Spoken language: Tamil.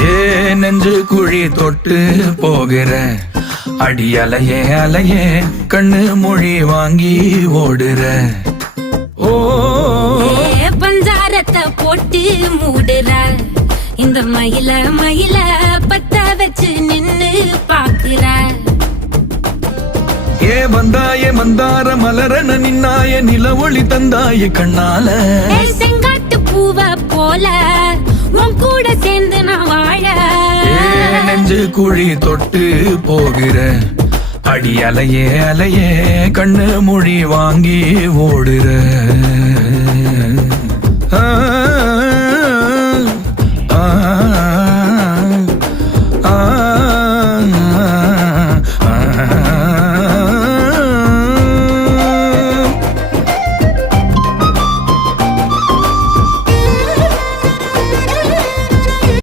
ஏ நெஞ்சு குழி தொட்டு போகிற அடி அலையே அலையே கண்ணு மொழி வாங்கி ஓடுற. ஓ பஞ்சாரத்தை போட்டு மூடுற இந்த மயில மயில பத்த வச்சு நின்னு பாக்குற. ஏ வந்தாய மந்தார மலரன நின்னாய நில ஒளி தந்தாய கண்ணால. செங்காட்டு பூவ போல உன் கூட சேர்ந்து நான் வாழ. நெஞ்சு குழி தொட்டு போகிற அடி அலையே அலையே கண்ணு மொழி வாங்கி ஓடுற. ஆ ஆ